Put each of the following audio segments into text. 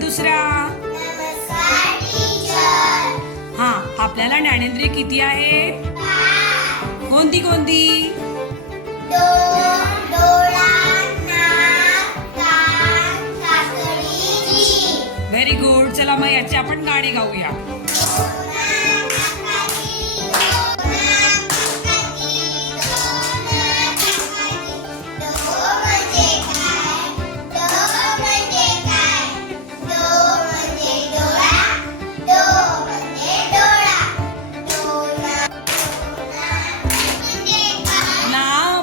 दुसरा हा आपल्याला ज्ञानेंद्रिय किती आहे? कोणती कोणती? व्हेरी गुड चला मग याचे आपण गाणे गाऊया.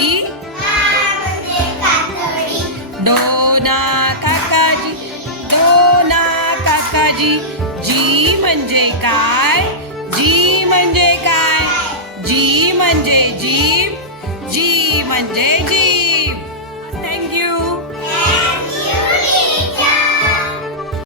कातडी डोना काकाजी डोना काकाजी. जी म्हणजे काय? जी म्हणजे काय? जी म्हणजे जीभ जी म्हणजे जीभ.